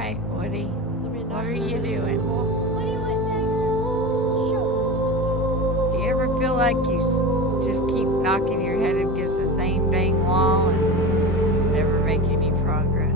right, Woody. What are you doing? What do you want, Daddy? Show Do you ever feel like you just keep knocking your head against the same dang wall and never make any progress?